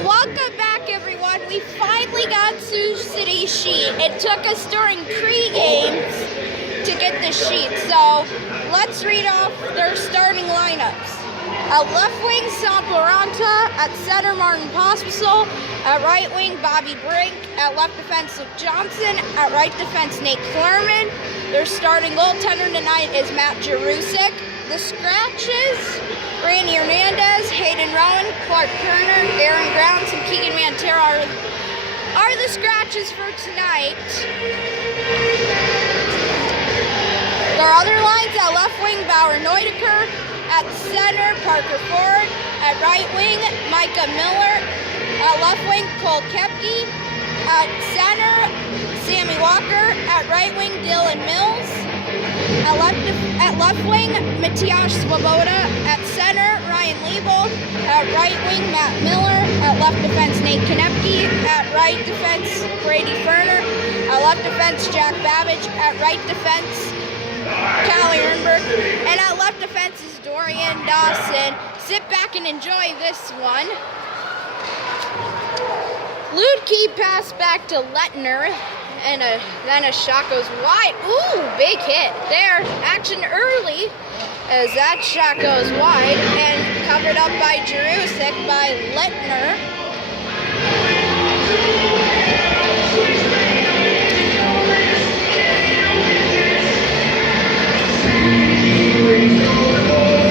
Well, welcome back, everyone. We finally got Sioux City sheet. It took us during pre-games to get the sheet. So let's read off their starting lineups. At left wing, Samparanta. At center, Martin Pospisil. At right wing, Bobby Brink. At left defense, Luke Johnson. At right defense, Nate Klerman. Their starting goaltender tonight is Matt Jerusik. The scratches, Randy Hernandez, Hayden Rowan, Clark Kerner, Aaron Grounds, and Keegan Mantera are the scratches for tonight. Their other lines at left wing, Bauer Neudecker. At center, Parker Ford. At right wing, Micah Miller. At left wing, Cole Koepke. At center, Sammy Walker. At right wing, Dylan Mills. At left wing, Matias Svoboda. At center, Ryan Liebold. At right wing, Matt Miller. At left defense, Nate Konepke. At right defense, Brady Ferner. At left defense, Jack Babbage. At right defense, Callie Ehrenberg. And at left defense is Dorian Dawson. Sit back and enjoy this one. Ludke passed back to Lettner. And then a shot goes wide. Ooh, big hit there. Action early as that shot goes wide and covered up by Jerusik by Lettner.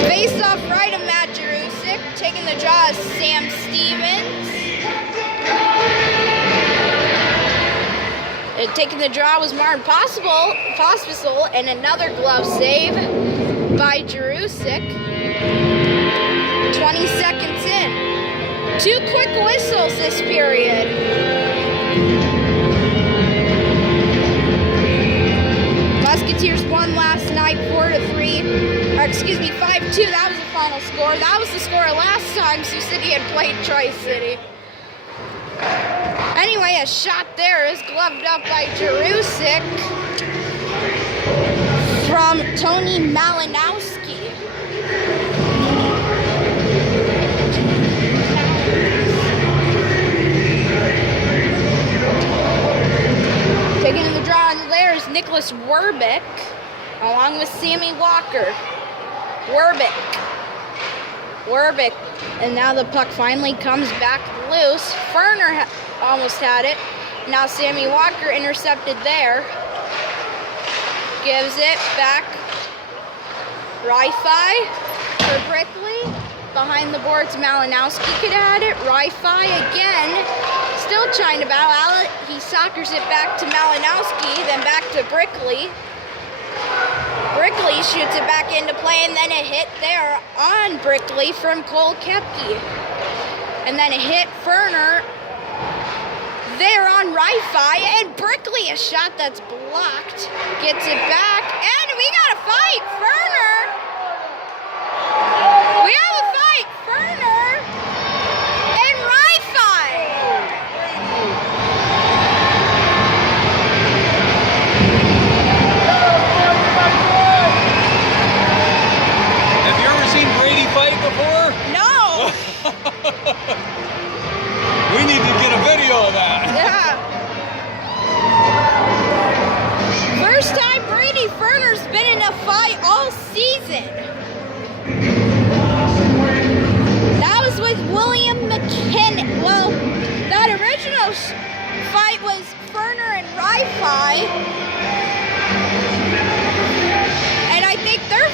Face off right of Matt Jerusik. Taking the draw is Sam Stevens. Taking the draw was Martin Pospisil, and another glove save by Jerusik. 20 seconds in. 2 quick whistles this period. Musketeers won last night 4-3. Or excuse me, 5-2. That was the final score. That was the score last time Sioux City had played Tri-City. Anyway, a shot there is gloved up by Jerusik from Tony Malinowski. Taking in the draw on there is Nicholas Werbick, along with Sammy Walker. Werbick. And now the puck finally comes back loose. Ferner almost had it. Now Sammy Walker intercepted there. Gives it back. Rifi for Brickley. Behind the boards, Malinowski could have had it. Rifi again. Still trying to battle. He soccers it back to Malinowski, then back to Brickley. Brickley shoots it back into play, and then a hit there on Brickley from Cole Koepke. And then a hit Ferner there on Rifi, and Brickley, a shot that's blocked. Gets it back, and we got a fight, Ferner! We have a fight, Ferner and Rifi! Have you ever seen Brady fight before? No! We need to get a video of that. Yeah. First time Brady Ferner's been in a fight all season. That was with William McKinnon. Well, that original fight was Ferner and Rifi. And I think they're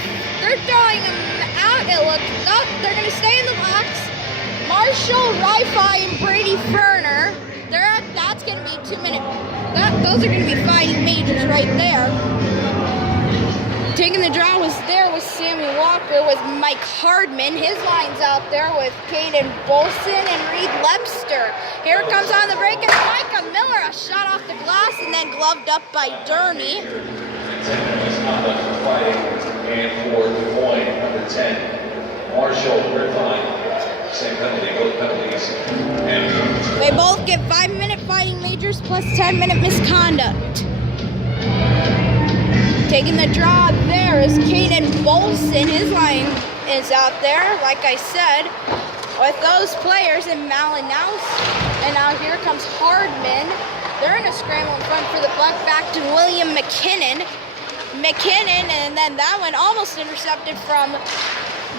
throwing them out. It looks, no, they're going to stay in the box. Marshall, Rifi, and Brady Ferner. That's going to be 2 minutes. Those are going to be fighting majors right there. Taking the draw was there with Sammy Walker, with Mike Hardman. His line's out there with Caden Bolson and Reed Lepster. Here it comes on the break, and Micah Miller, a shot off the glass and then gloved up by Durney. And for Des Moines, number 10, Marshall Rifi. Same penalty, both penalties. They both get 5-minute fighting majors plus 10-minute misconduct. Taking the draw there is Caden Bolson. His line is out there, like I said. with those players in Malinaus. And now here comes Hardman. They're in a scramble in front for the puck back to William McKinnon. And then that one almost intercepted from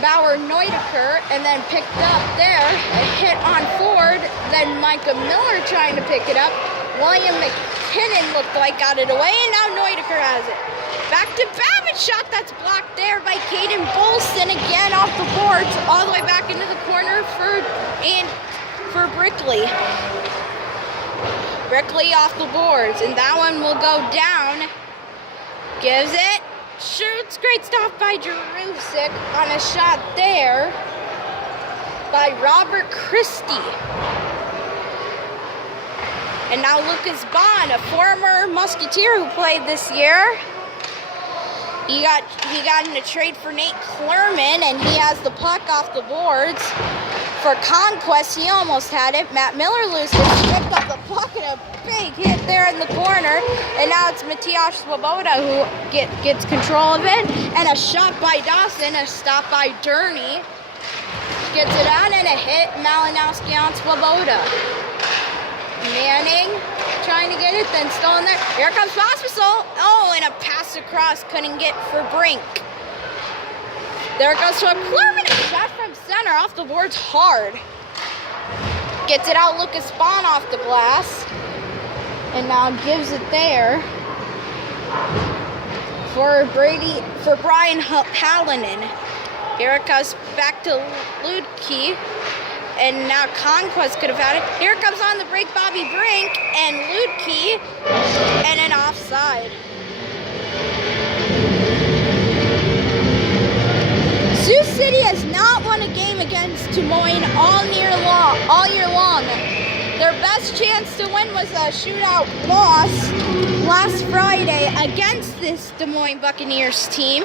Bauer Neudecker, and then picked up there. A hit on Ford. Then Micah Miller trying to pick it up. William McKinnon looked like got it away, and now Neudecker has it. Back to Babbitt, shot that's blocked there by Caden Bolson, again off the boards, all the way back into the corner for Brickley. Brickley off the boards, and that one will go down. Gives it, shoots, great stop by Jerusik on a shot there by Robert Christie. And now Lucas Bond, a former Musketeer who played this year. He got in a trade for Nate Clerman, and he has the puck off the boards. For Conquest, he almost had it. Matt Miller loses, picked up the puck, and a big hit there in the corner. And now it's Matias Swoboda who gets control of it. And a shot by Dawson, a stop by Durney. Gets it on, and a hit, Malinowski on Swoboda. Manning trying to get it, then still in there. Here comes Pospisil. Oh, and a pass across, couldn't get for Brink. There it goes to a Clerman, a shot from center off the boards hard. Gets it out, Lucas Bond off the glass. And now gives it there for Brian Hallinan. Here it goes back to Ludke. And now Conquest could have had it. Here it comes on the break, Bobby Brink and Ludke, and an offside. Sioux City has not won a game against Des Moines all year long. Their best chance to win was a shootout loss last Friday against this Des Moines Buccaneers team.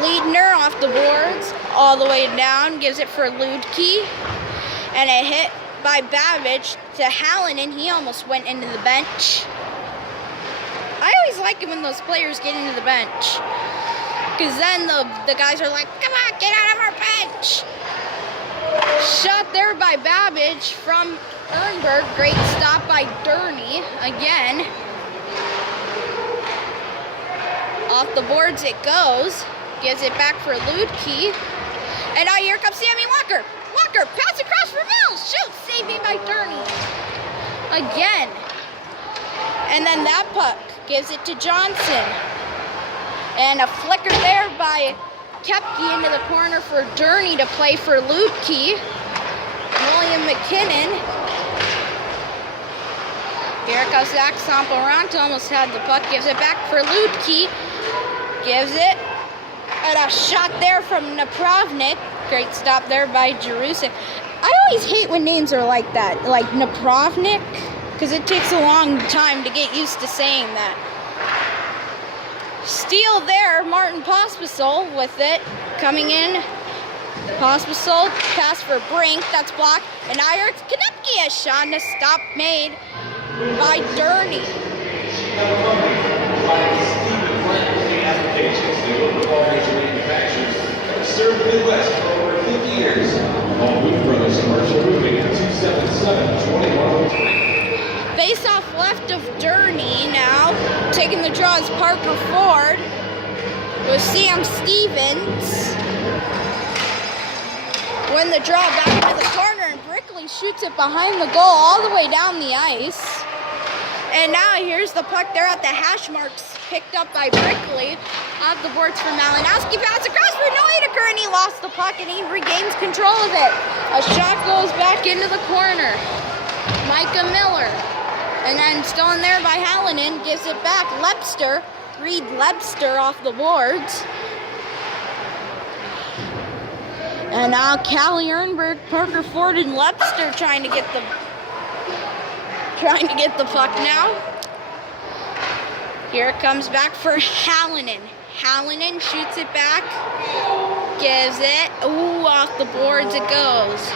Liedner off the boards, all the way down, gives it for Ludke, and a hit by Babbage to Hallinan. He almost went into the bench. I always like it when those players get into the bench, because then the guys are like, come on, get out of our bench. Shot there by Babbage from Ernberg. Great stop by Durney again. Off the boards it goes. Gives it back for Ludke. And now here comes Sammy Walker. Walker, pass across for Mills. Shoot, saving by Durney. Again. And then that puck gives it to Johnson. And a flicker there by Kepke into the corner for Durney to play for Ludke. William McKinnon. Here comes Zach Samporant. Almost had the puck. Gives it back for Ludke. Gives it. And a shot there from Napravnik. Great stop there by Jerusik. I always hate when names are like that, like Napravnik, because it takes a long time to get used to saying that. Steal there, Martin Pospisil with it. Coming in, Pospisil, pass for Brink, that's blocked. And now here's Konecki, a shot and a stop made by Durney. Served Midwest for over 50 years. All Booth Brothers Commercial Roofing at 277-2103. Face off left of Durney now. Taking the draw is Parker Ford with Sam Stevens. Win the draw back into the corner, and Brickley shoots it behind the goal all the way down the ice. And now here's the puck there at the hash marks, picked up by Brickley. Off the boards for Malinowski, pass across for Neudecker, and he lost the puck, and he regains control of it. A shot goes back into the corner. Micah Miller. And then still in there by Hallinan, gives it back. Lepster, Reed Lepster off the boards. And now Callie Ernberg, Parker Ford, and Lepster trying to get the puck now. Here it comes back for Hallinan. Hallinan shoots it back, gives it, ooh, off the boards it goes.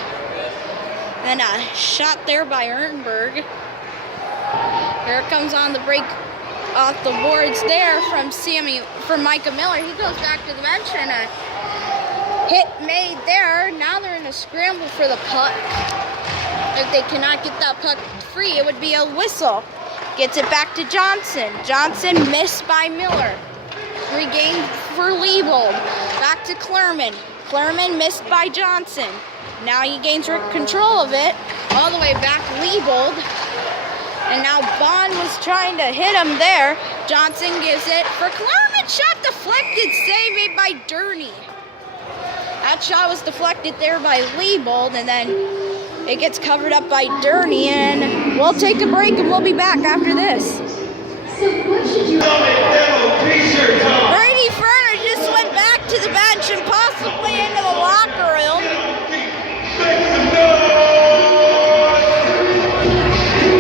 And a shot there by Ernberg. Here it comes on the break off the boards there from Micah Miller. He goes back to the bench, and a hit made there. Now they're in a scramble for the puck. If they cannot get that puck free, it would be a whistle. Gets it back to Johnson. Johnson missed by Miller. Regained for Liebold. Back to Clerman. Clerman missed by Johnson. Now he gains control of it. All the way back Liebold. And now Bond was trying to hit him there. Johnson gives it for Clerman. Shot deflected. Save made by Durney. That shot was deflected there by Liebold. And then it gets covered up by Durney. And we'll take a break and we'll be back after this. Brady Ferner just went back to the bench and possibly into the locker room.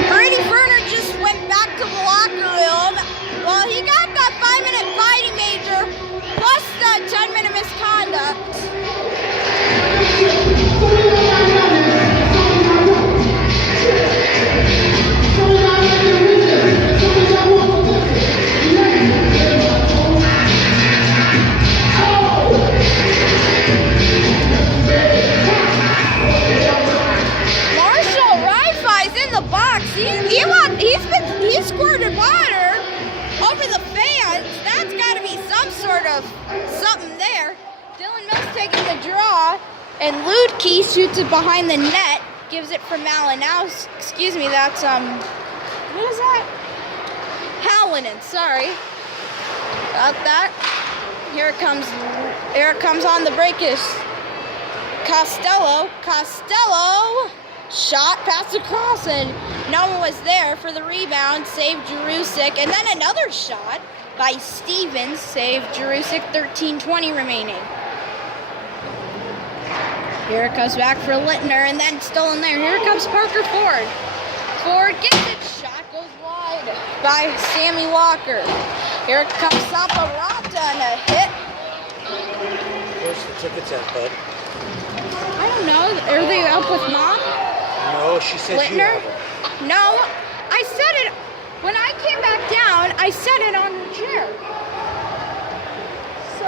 Brady Ferner just went back to the locker room. Well, he got that 5-minute fighting major plus the 10-minute misconduct. He squirted water over the fans. That's got to be some sort of something there. Dylan Mills taking the draw, and Ludke shoots it behind the net. Gives it for Malinowski. Excuse me, that's what is that? Hallinan. Sorry about that. Here it comes on the break is Costello. Costello. Shot, pass across, and no one was there for the rebound. Saved Jerusik, and then another shot by Stevens. Saved Jerusik, 13:20 remaining. Here it comes back for Littner, and then still in there. Here comes Parker Ford. Ford gets it. Shot goes wide by Sammy Walker. Here it comes Saparata and a hit. Where's the tickets at, bud? I don't know. Are they up with Mom? No, she said you Littner? have it. No, I said it. When I came back down, I set it on the chair. So.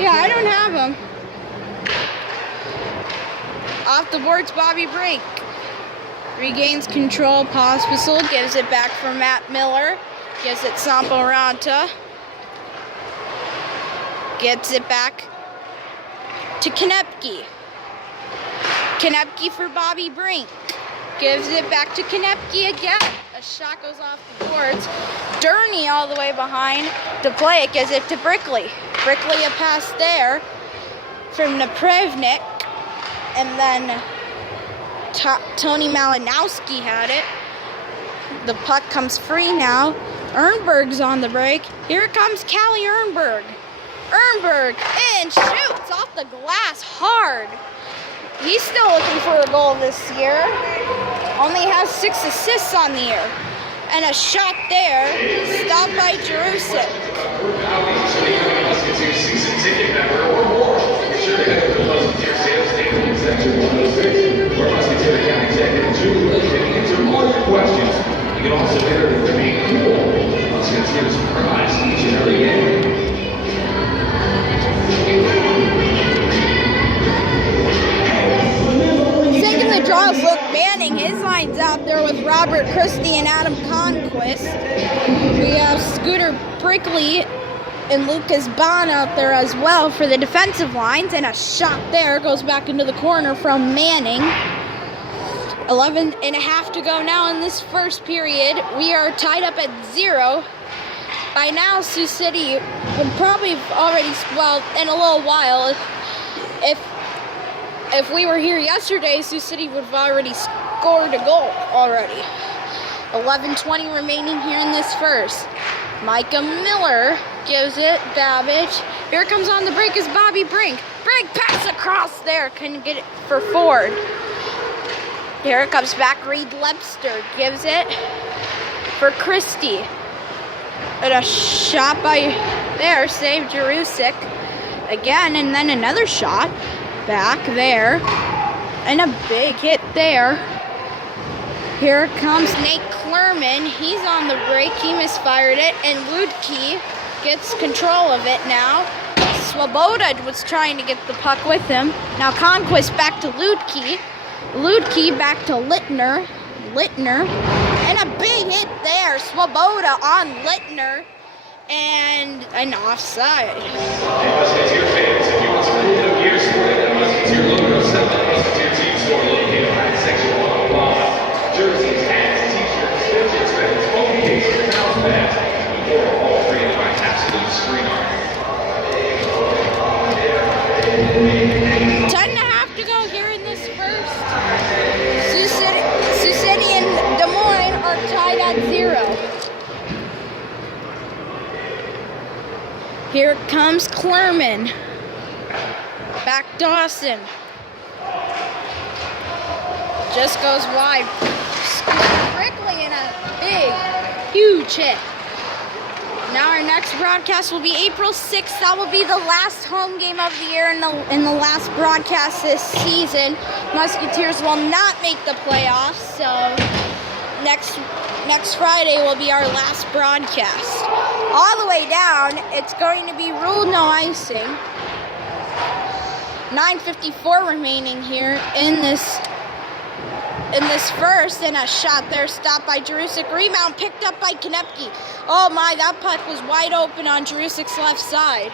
Yeah, I don't have them. Off the boards, Bobby Brink. Regains control. Pospisil gives it back for Matt Miller. Gives it Samporanta. Gets it back to Konepke. Konepke for Bobby Brink. Gives it back to Konepke again. A shot goes off the boards. Durney all the way behind to play it. Gives it to Brickley. Brickley a pass there from Naprevnik. And then Tony Malinowski had it. The puck comes free now. Ernberg's on the break. Here it comes Callie Ernberg. Ernberg in, shoots off the glass hard. He's still looking for a goal this year. Only has 6 assists on the year. And a shot there, stopped by Jerusik. Musketeers season ticket member or more. Be sure to head over to Musketeer sales table in section 106, where Musketeer Account Executive Julie can answer all your questions. You can also enter the being cool. Musketeers prize each and every game. Taking the draws, Luke Manning. His line's out there with Robert Christie and Adam Conquist. We have Scooter Brickley and Lucas Bond out there as well for the defensive lines. And a shot there goes back into the corner from Manning. 11 and a half to go now in this first period. We are tied up at 0. By now, Sioux City would probably already, well, in a little while, if we were here yesterday, Sioux City would have already scored a goal already. 11:20 remaining here in this first. Micah Miller gives it, Babbage. Here comes on the break is Bobby Brink. Brink pass across there, couldn't get it for Ford. Here it comes back, Reed Lepster gives it for Christie. And a shot by there, saved Jerusik again, and then another shot back there, and a big hit there. Here comes Nate Clerman. Klerman, he's on the break. He misfired it, and Ludke gets control of it now. Swoboda was trying to get the puck with him. Now Conquest back to Ludke. Ludke back to Littner. And a big hit there. Swoboda on Littner. And an offside. Musketeer fans, if you want some cool new gear sporting that Musketeer logo, stop by the Musketeer team store located behind section 105. Jerseys, hats, t-shirts, stitches, pens, phone cases, mouse pads, and more, all created by absolute screen art. 10.5 to go here in this first. Sioux City and Des Moines are tied at 0. Here comes Klerman. Back Dawson. Just goes wide. Quickly in a big, huge hit. Now our next broadcast will be April 6th. That will be the last home game of the year and the last broadcast this season. Musketeers will not make the playoffs, so next Friday will be our last broadcast. All the way down, it's going to be ruled no icing. 9:54 remaining here in this first, and a shot there stopped by Jerusik. Rebound picked up by Konepke. Oh my, that puck was wide open on Jerusik's left side.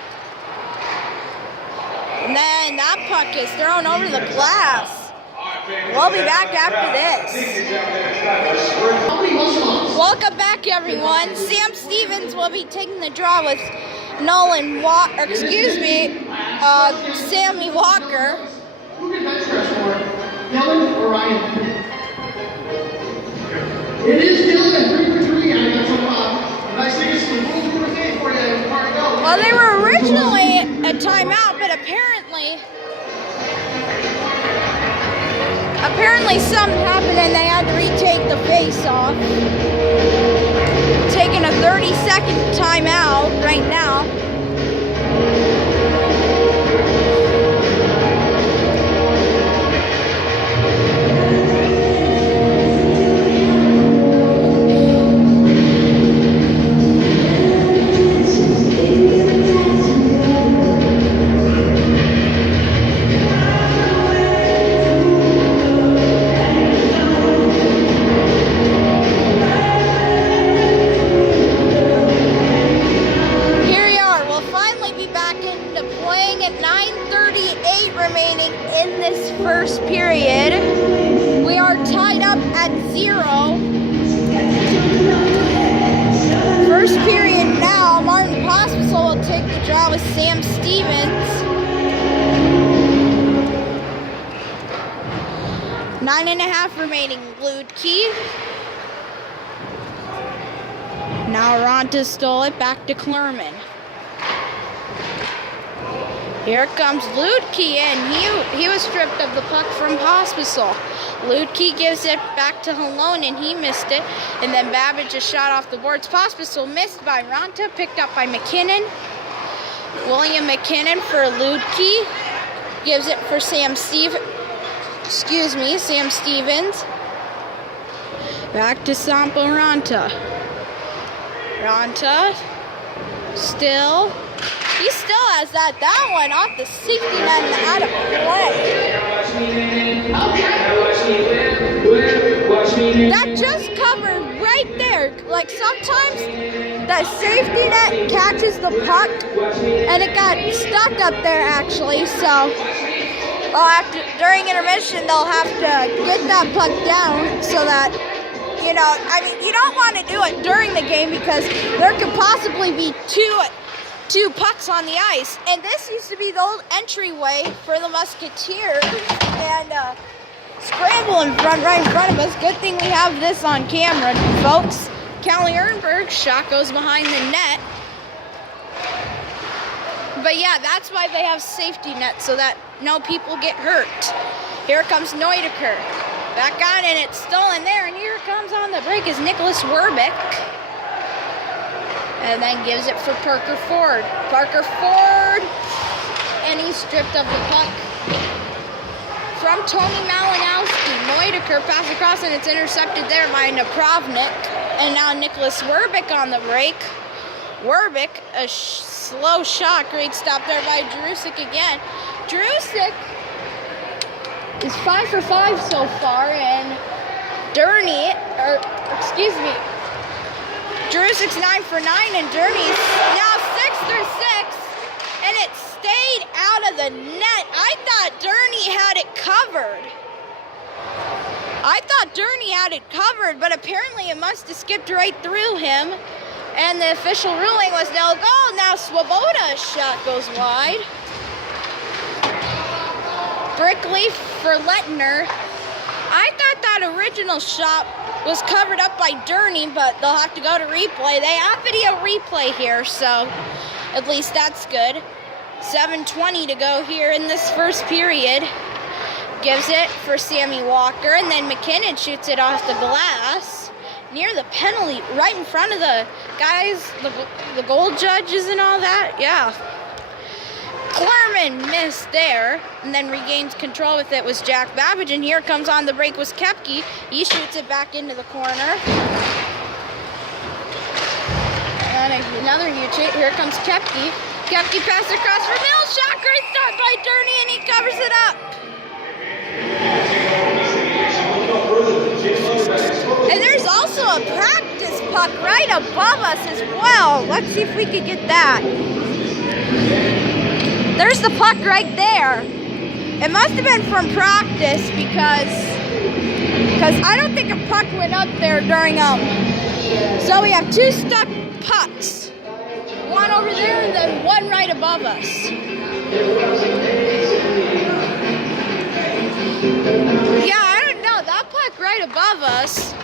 And then that puck is thrown over the glass. We'll be back after this. Welcome back, everyone. Sam Stevens will be taking the draw with Sammy Walker. Who can bench press more, Dylan or Ryan? It is Dylan at 3 for 3. I got some nice things to move through the game for you. Well, they were originally a timeout, but apparently something happened and they had to retake the face-off. Taking a 30-second timeout right now. First period. We are tied up at 0. First period now. Martin Pospisil will take the draw with Sam Stevens. 9.5 remaining. Ludke. Now Ronta stole it back to Klerman. Here comes Ludke, and he was stripped of the puck from Pospisil. Ludke gives it back to Halone, and he missed it. And then Babbage just shot off the boards. Pospisil missed by Ronta, picked up by McKinnon. William McKinnon for Ludke. Gives it for Sam Stevens. Back to Sampo Ronta. Ronta. Still. He still has that one off the safety net and out of play. That just covered right there. Like sometimes the safety net catches the puck and it got stuck up there actually. So during intermission they'll have to get that puck down so that, you don't want to do it during the game because there could possibly be two pucks on the ice, and this used to be the old entryway for the Musketeers, and scramble right in front of us. Good thing we have this on camera, folks. Callie Ehrenberg shot goes behind the net, but yeah, that's why they have safety nets so that no people get hurt. Here comes Neudecker, back on, and it's stolen there, and here comes on the break is Nicholas Werbeck. And then gives it for Parker Ford. And he's stripped of the puck. From Tony Malinowski. Neudecker pass across, and it's intercepted there by Napravnik. And now Nicholas Werbick on the break. Werbick, a slow shot. Great stop there by Jerusik again. Jerusik is 5 for 5 so far, and Jerusik's 9 for 9, and Durney's now 6 through 6, and it stayed out of the net. I thought Durney had it covered. But apparently it must have skipped right through him, and the official ruling was no goal. Now Swoboda's shot goes wide. Brickley for Lettner. I thought that original shot was covered up by Durney, but they'll have to go to replay. They have video replay here, so at least that's good. 7:20 to go here in this first period. Gives it for Sammy Walker, and then McKinnon shoots it off the glass near the penalty, right in front of the guys, the goal judges and all that. Yeah. Klerman missed there, and then regains control with it was Jack Babbage, and here comes on the break was Kepke. He shoots it back into the corner. And another huge hit. Here comes Kepke. Kepke passes across for Mills. Shot, great start by Durney, and he covers it up. And there's also a practice puck right above us as well. Let's see if we can get that. There's the puck right there. It must have been from practice because I don't think a puck went up there during So we have 2 stuck pucks. One over there and then one right above us. Yeah, I don't know. That puck right above us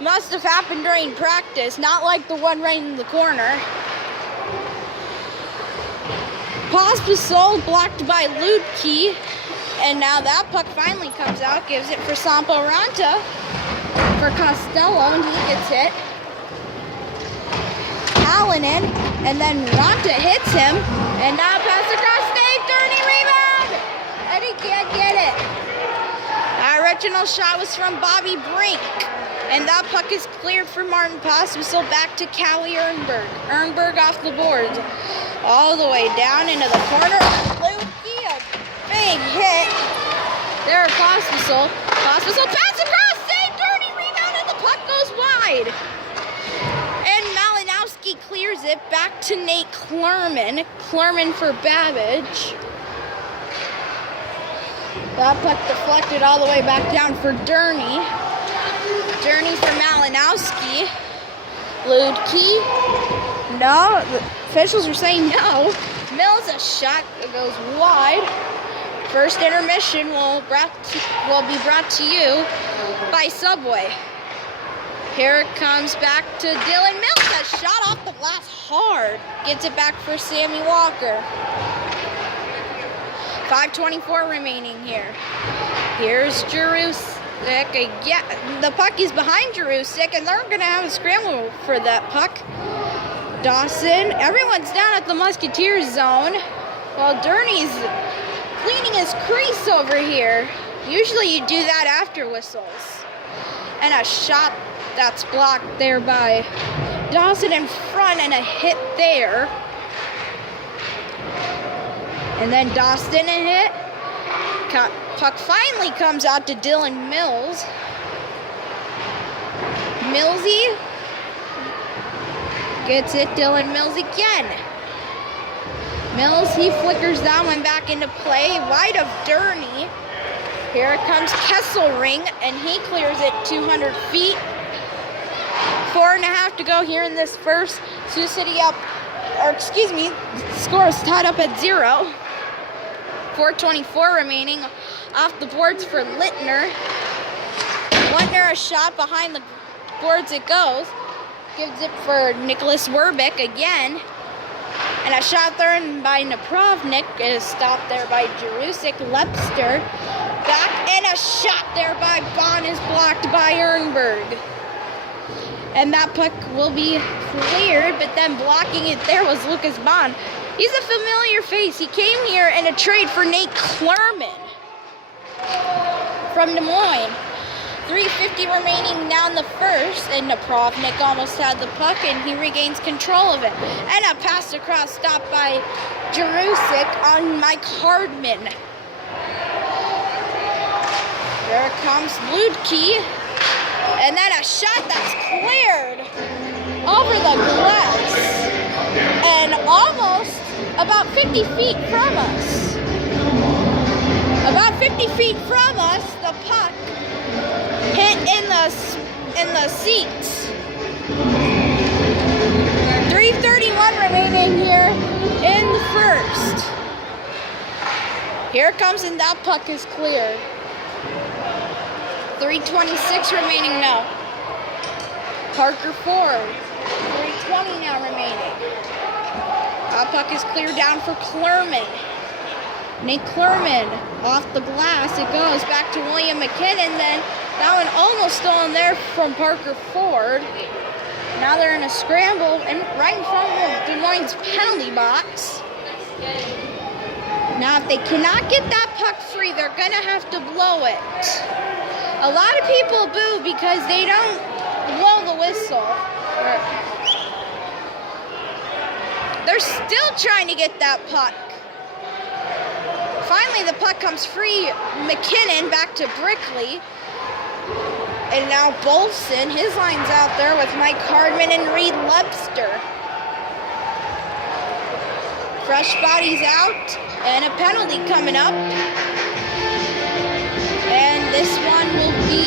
must have happened during practice, not like the one right in the corner. Pospisil blocked by Ludke, and now that puck finally comes out, gives it for Sampo Ranta for Costello, and he gets hit. Hallinan, and then Ranta hits him, and now pass across Dave, Durney rebound, and he can't get it. Our original shot was from Bobby Brink, and that puck is cleared for Martin Pospisil back to Callie Ernberg. Ernberg off the boards. All the way down into the corner. Lukey, a big hit. There, Pospisil. Pospisil pass across, save, Durney rebound, and the puck goes wide. And Malinowski clears it back to Nate Klerman. Klerman for Babbage. That puck deflected all the way back down for Durney. Durney for Malinowski. Ludke. No, the officials are saying no. Mills, a shot that goes wide. First intermission will be brought to you by Subway. Here it comes back to Dylan Mills. A shot off the glass hard. Gets it back for Sammy Walker. 5:24 remaining here. Here's Jerusik. Yeah, the puck is behind Jerusik, and they're going to have a scramble for that puck. Dawson, everyone's down at the Musketeers zone, while Durney's cleaning his crease over here. Usually you do that after whistles. And a shot that's blocked there by Dawson in front, and a hit there. And then Dawson a hit. Puck finally comes out to Dylan Mills. Millsy gets it, Dylan Mills again. Mills, he flickers that one back into play, wide of Durney. Here it comes Kesselring, and he clears it 200 feet. 4.5 to go here in this first. Sioux City up, the score is tied up at 0. 4:24 remaining. Off the boards for Littner. Littner, a shot behind the boards it goes. Gives it for Nicholas Werbick again. And a shot thrown by Napravnik is stopped there by Jerusik. Lepster back, and a shot there by Bond is blocked by Ernberg. And that puck will be cleared, but then blocking it there was Lucas Bond. He's a familiar face. He came here in a trade for Nate Klerman from Des Moines. 3:50 remaining now in the first, and Napravnik almost had the puck, and he regains control of it. And a pass across, stopped by Jerusik on Mike Hardman. There comes Ludke, and then a shot that's cleared over the glass, and almost about 50 feet from us. About 50 feet from us, the puck hit in the seats. 3:31 remaining here in the first. Here it comes, and that puck is cleared. 3:26 remaining now. Parker Ford. 3:20 now remaining. That puck is cleared down for Clerman. Nate Clerman off the glass. It goes back to William McKinnon. Then that one almost stolen there from Parker Ford. Now they're in a scramble and right in front of Des Moines' penalty box. Now if they cannot get that puck free, they're going to have to blow it. A lot of people boo because they don't blow the whistle. They're still trying to get that puck. Finally, the puck comes free. McKinnon back to Brickley. And now Bolson, his line's out there with Mike Hardman and Reed Lebster. Fresh bodies out, and a penalty coming up. And this one will be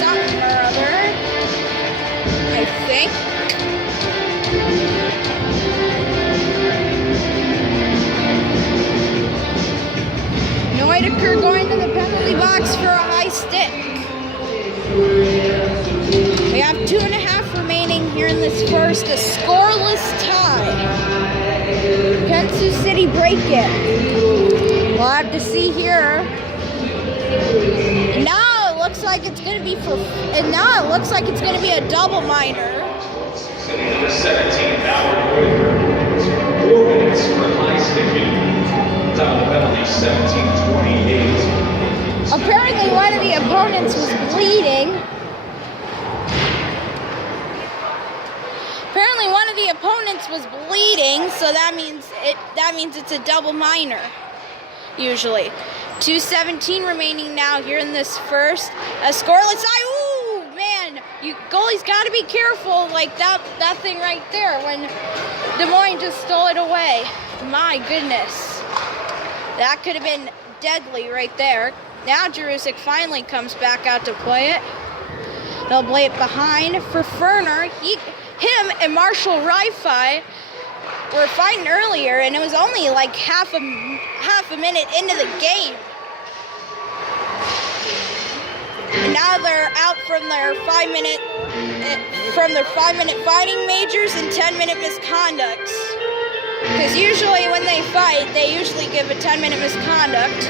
something or other, I think. Neudecker going to the penalty box for a high stick. We have 2.5 remaining here in this first, a scoreless tie. Can Sioux City break it? We'll have to see here. Now it looks like it's going to be a double minor. City number 17, Bauer Neudecker. 4 minutes for high sticking. Time of the penalty, 17:28. Apparently one of the opponents was bleeding. So that means it's a double minor. Usually. 2:17 remaining now here in this first. A scoreless tie. Ooh, man, goalie's got to be careful like that thing right there when Des Moines just stole it away. My goodness. That could have been deadly right there. Now Jerusik finally comes back out to play it. They'll play it behind for Ferner. Him and Marshall Rifi were fighting earlier, and it was only like half a minute into the game. And now they're out from their 5-minute fighting majors and 10-minute misconducts. Because usually when they fight, they usually give a 10-minute misconduct.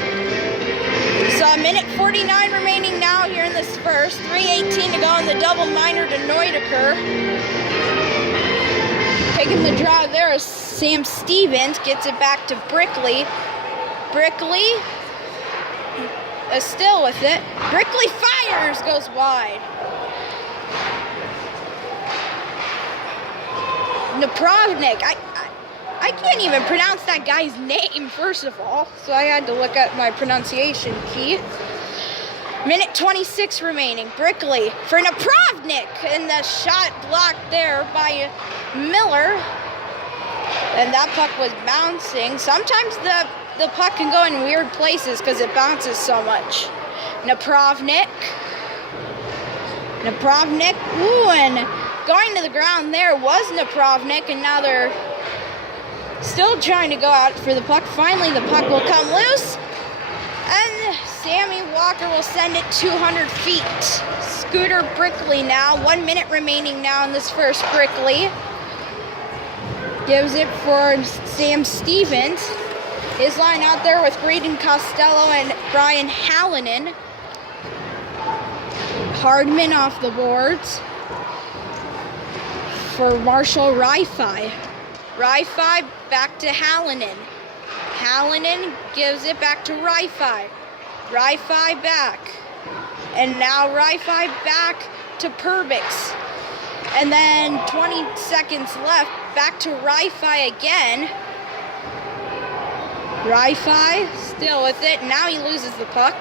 So a minute 49 remaining now here in this first. 3:18 to go in the double minor to Neudecker. Taking the draw there is Sam Stevens. Gets it back to Brickley. Brickley is still with it. Brickley fires, goes wide. Napravnik. I can't even pronounce that guy's name, first of all, so I had to look at my pronunciation key. Minute 26 remaining. Brickley for Napravnik, and the shot blocked there by Miller. And that puck was bouncing. Sometimes the puck can go in weird places because it bounces so much. Napravnik. Ooh, and going to the ground there was Napravnik, and now they're still trying to go out for the puck. Finally, the puck will come loose, and Sammy Walker will send it 200 feet. Scooter Brickley now. 1 minute remaining now in this first. Brickley gives it for Sam Stevens. His line out there with Braden Costello and Brian Hallinan. Hardman off the boards for Marshall Rifi. Rifi back to Hallinan. Hallinan gives it back to Rifi. Rifi back. And now Ri-Fi back to Perbix. And then 20 seconds left, back to Ri-Fi again. Ri-Fi still with it. Now he loses the puck.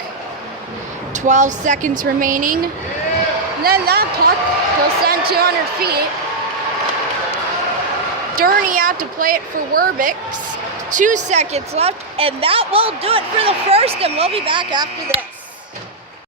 12 seconds remaining. And then that puck will send 200 feet. Durney out to play it for Werbix. 2 seconds left, and that will do it for the first, and we'll be back after this.